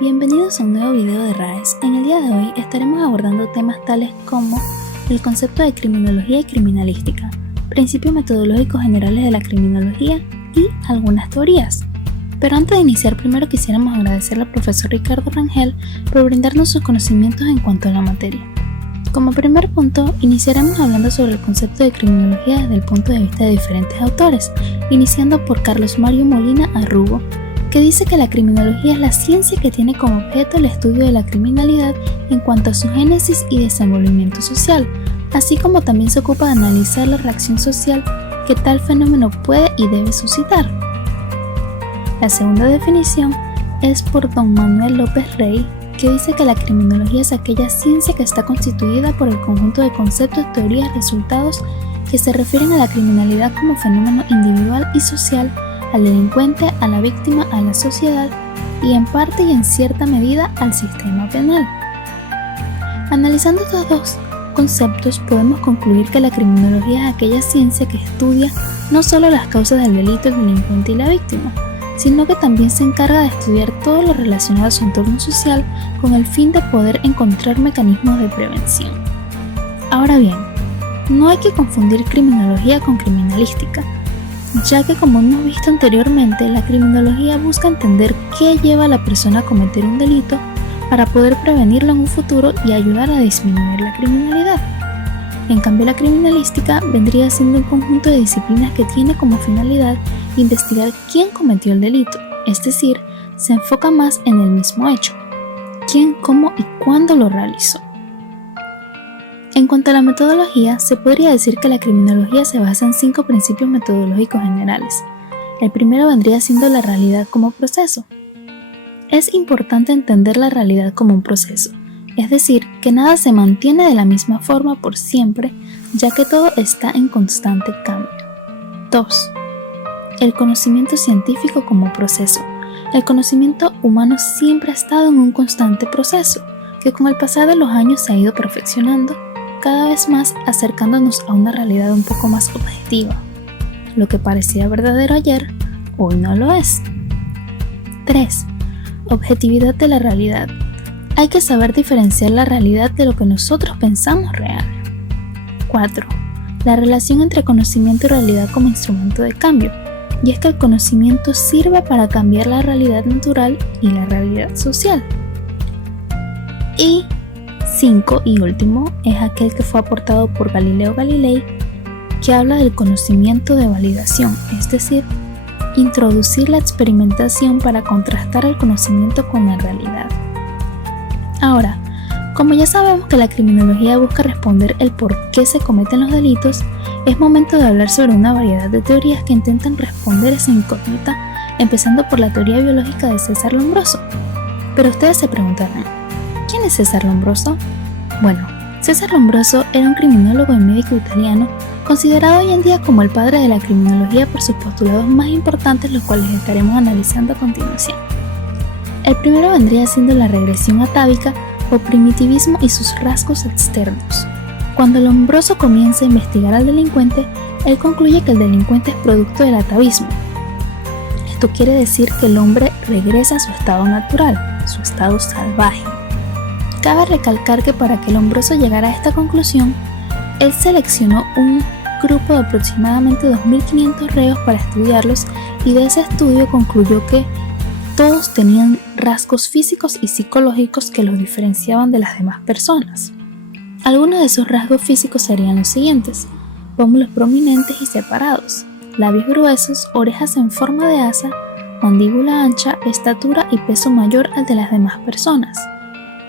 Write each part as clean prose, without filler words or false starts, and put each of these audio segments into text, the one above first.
Bienvenidos a un nuevo video de RAES. En el día de hoy estaremos abordando temas tales como el concepto de criminología y criminalística, principios metodológicos generales de la criminología y algunas teorías. Pero antes de iniciar, primero quisiéramos agradecerle al profesor Ricardo Rangel por brindarnos sus conocimientos en cuanto a la materia. Como primer punto, iniciaremos hablando sobre el concepto de criminología desde el punto de vista de diferentes autores, iniciando por Carlos Mario Molina Arrugo, que dice que la criminología es la ciencia que tiene como objeto el estudio de la criminalidad en cuanto a su génesis y desenvolvimiento social, así como también se ocupa de analizar la reacción social que tal fenómeno puede y debe suscitar. La segunda definición es por don Manuel López Rey, que dice que la criminología es aquella ciencia que está constituida por el conjunto de conceptos, teorías, resultados que se refieren a la criminalidad como fenómeno individual y social, al delincuente, a la víctima, a la sociedad y en parte y en cierta medida al sistema penal. Analizando estos dos conceptos, podemos concluir que la criminología es aquella ciencia que estudia no solo las causas del delito, el delincuente y la víctima, sino que también se encarga de estudiar todo lo relacionado a su entorno social con el fin de poder encontrar mecanismos de prevención. Ahora bien, no hay que confundir criminología con criminalística, ya que como hemos visto anteriormente, la criminología busca entender qué lleva a la persona a cometer un delito para poder prevenirlo en un futuro y ayudar a disminuir la criminalidad. En cambio, la criminalística vendría siendo un conjunto de disciplinas que tiene como finalidad investigar quién cometió el delito, es decir, se enfoca más en el mismo hecho, quién, cómo y cuándo lo realizó. En cuanto a la metodología, se podría decir que la criminología se basa en 5 principios metodológicos generales. El primero vendría siendo la realidad como proceso. Es importante entender la realidad como un proceso, es decir, que nada se mantiene de la misma forma por siempre, ya que todo está en constante cambio. 2. El conocimiento científico como proceso. El conocimiento humano siempre ha estado en un constante proceso, que con el pasar de los años se ha ido perfeccionando, cada vez más acercándonos a una realidad un poco más objetiva. Lo que parecía verdadero ayer, hoy no lo es. 3. Objetividad de la realidad. Hay que saber diferenciar la realidad de lo que nosotros pensamos real. 4. La relación entre conocimiento y realidad como instrumento de cambio. Y es que el conocimiento sirve para cambiar la realidad natural y la realidad social. Y 5 y último es aquel que fue aportado por Galileo Galilei, que habla del conocimiento de validación, es decir, introducir la experimentación para contrastar el conocimiento con la realidad. Ahora, como ya sabemos que la criminología busca responder el por qué se cometen los delitos, es momento de hablar sobre una variedad de teorías que intentan responder esa incógnita, empezando por la teoría biológica de César Lombroso. Pero ustedes se preguntarán, ¿quién es César Lombroso? Bueno, César Lombroso era un criminólogo y médico italiano, considerado hoy en día como el padre de la criminología por sus postulados más importantes, los cuales estaremos analizando a continuación. El primero vendría siendo la regresión atávica o primitivismo y sus rasgos externos. Cuando Lombroso comienza a investigar al delincuente, él concluye que el delincuente es producto del atavismo. Esto quiere decir que el hombre regresa a su estado natural, su estado salvaje. Cabe recalcar que para que Lombroso llegara a esta conclusión, él seleccionó un grupo de aproximadamente 2.500 reos para estudiarlos y de ese estudio concluyó que todos tenían rasgos físicos y psicológicos que los diferenciaban de las demás personas. Algunos de esos rasgos físicos serían los siguientes: pómulos prominentes y separados, labios gruesos, orejas en forma de asa, mandíbula ancha, estatura y peso mayor al de las demás personas.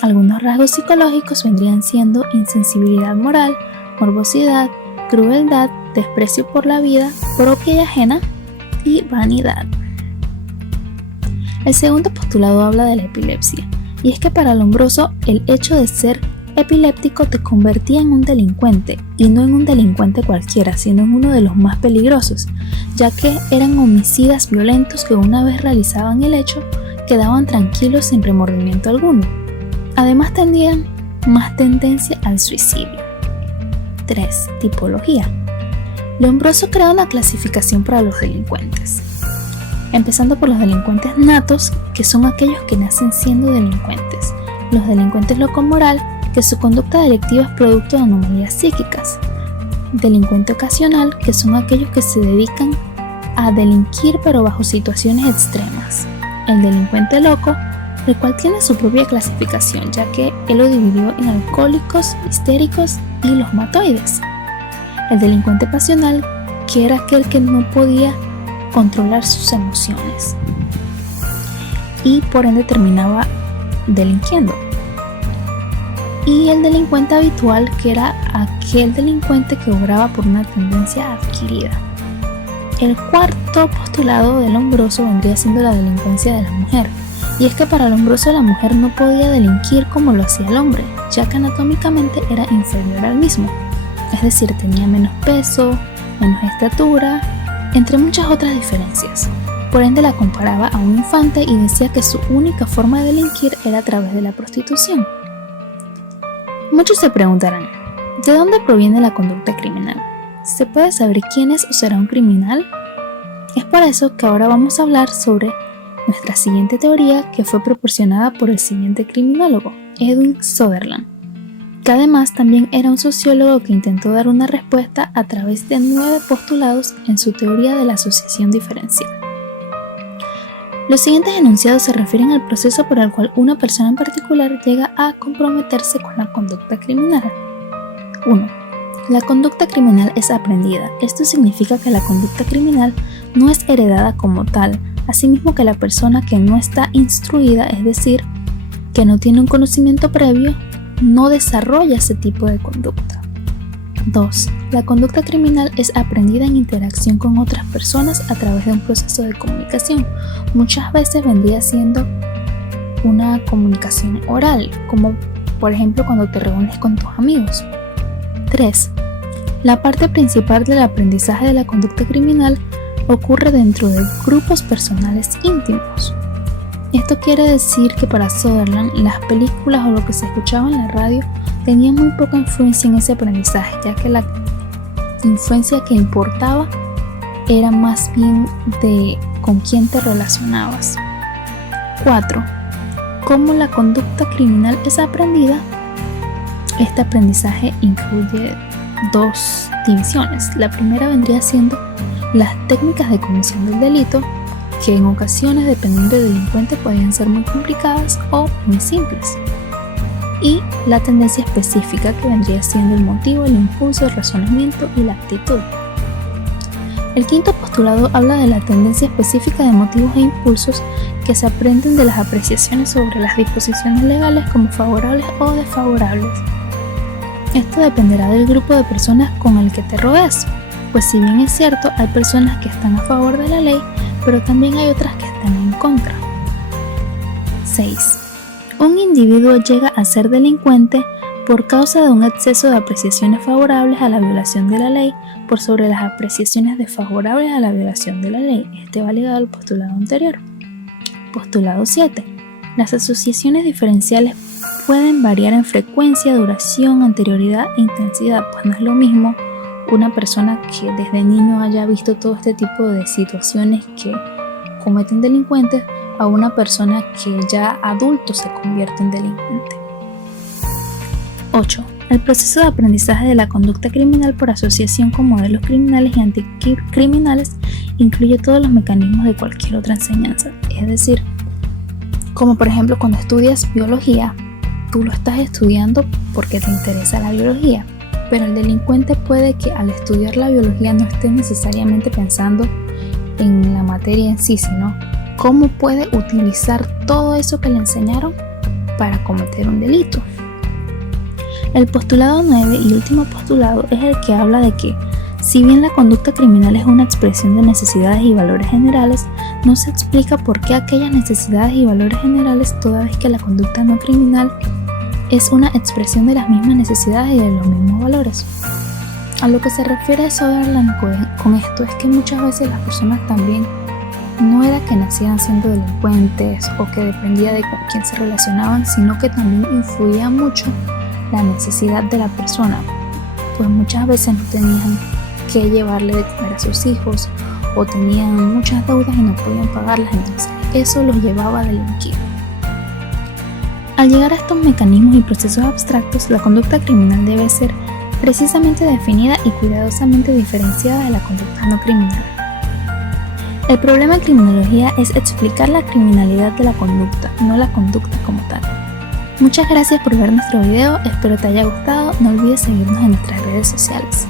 Algunos rasgos psicológicos vendrían siendo insensibilidad moral, morbosidad, crueldad, desprecio por la vida propia y ajena y vanidad. El segundo postulado habla de la epilepsia, y es que para Lombroso el hecho de ser epiléptico te convertía en un delincuente, y no en un delincuente cualquiera, sino en uno de los más peligrosos, ya que eran homicidas violentos que una vez realizaban el hecho, quedaban tranquilos sin remordimiento alguno. Además tenían más tendencia al suicidio. 3. Tipología. Lombroso crea una clasificación para los delincuentes, empezando por los delincuentes natos, que son aquellos que nacen siendo delincuentes. Los delincuentes locomoral, que su conducta delictiva es producto de anomalías psíquicas. Delincuente ocasional, que son aquellos que se dedican a delinquir pero bajo situaciones extremas. El delincuente loco, el cual tiene su propia clasificación, ya que él lo dividió en alcohólicos, histéricos y los matoides. El delincuente pasional, que era aquel que no podía controlar sus emociones y por ende terminaba delinquiendo. Y el delincuente habitual, que era aquel delincuente que obraba por una tendencia adquirida. El cuarto postulado del hombroso vendría siendo la delincuencia de la mujer, y es que para el hombroso la mujer no podía delinquir como lo hacía el hombre, ya que anatómicamente era inferior al mismo, es decir, tenía menos peso, menos estatura, entre muchas otras diferencias. Por ende la comparaba a un infante y decía que su única forma de delinquir era a través de la prostitución. Muchos se preguntarán, ¿de dónde proviene la conducta criminal? ¿Se puede saber quién es o será un criminal? Es por eso que ahora vamos a hablar sobre nuestra siguiente teoría, que fue proporcionada por el siguiente criminólogo, Edwin Sutherland, que además también era un sociólogo que intentó dar una respuesta a través de 9 postulados en su teoría de la asociación diferencial. Los siguientes enunciados se refieren al proceso por el cual una persona en particular llega a comprometerse con la conducta criminal. 1. La conducta criminal es aprendida. Esto significa que la conducta criminal no es heredada como tal, asimismo que la persona que no está instruida, es decir, que no tiene un conocimiento previo, no desarrolla ese tipo de conducta. 2. La conducta criminal es aprendida en interacción con otras personas a través de un proceso de comunicación. Muchas veces vendría siendo una comunicación oral, como por ejemplo cuando te reúnes con tus amigos. 3. La parte principal del aprendizaje de la conducta criminal ocurre dentro de grupos personales íntimos. Esto quiere decir que para Sutherland las películas o lo que se escuchaba en la radio tenía muy poca influencia en ese aprendizaje, ya que la influencia que importaba era más bien de con quién te relacionabas. 4. Como la conducta criminal es aprendida, este aprendizaje incluye 2 divisiones. La primera vendría siendo las técnicas de comisión del delito, que en ocasiones, dependiendo del delincuente, podían ser muy complicadas o muy simples. Y la tendencia específica, que vendría siendo el motivo, el impulso, el razonamiento y la actitud. El quinto postulado habla de la tendencia específica de motivos e impulsos que se aprenden de las apreciaciones sobre las disposiciones legales como favorables o desfavorables. Esto dependerá del grupo de personas con el que te rodeas, pues si bien es cierto, hay personas que están a favor de la ley, pero también hay otras que están en contra. 6. Un individuo llega a ser delincuente por causa de un exceso de apreciaciones favorables a la violación de la ley por sobre las apreciaciones desfavorables a la violación de la ley. Este va ligado al postulado anterior. Postulado 7. Las asociaciones diferenciales pueden variar en frecuencia, duración, anterioridad e intensidad, pues no es lo mismo una persona que desde niño haya visto todo este tipo de situaciones que cometen delincuentes a una persona que ya adulto se convierte en delincuente. 8. El proceso de aprendizaje de la conducta criminal por asociación con modelos criminales y anticriminales incluye todos los mecanismos de cualquier otra enseñanza, es decir, como por ejemplo cuando estudias biología, tú lo estás estudiando porque te interesa la biología, pero el delincuente puede que al estudiar la biología no esté necesariamente pensando en la materia en sí, sino cómo puede utilizar todo eso que le enseñaron para cometer un delito. El postulado 9 y último postulado es el que habla de que, si bien la conducta criminal es una expresión de necesidades y valores generales, no se explica por qué aquellas necesidades y valores generales, toda vez que la conducta no criminal es una expresión de las mismas necesidades y de los mismos valores. A lo que se refiere Sutherland con esto es que muchas veces las personas también no era que nacían siendo delincuentes o que dependía de con quién se relacionaban, sino que también influía mucho la necesidad de la persona, pues muchas veces no tenían que llevarle de comer a sus hijos o tenían muchas deudas y no podían pagarlas, entonces eso los llevaba a delinquir. Al llegar a estos mecanismos y procesos abstractos, la conducta criminal debe ser precisamente definida y cuidadosamente diferenciada de la conducta no criminal. El problema en criminología es explicar la criminalidad de la conducta, no la conducta como tal. Muchas gracias por ver nuestro video, espero te haya gustado, no olvides seguirnos en nuestras redes sociales.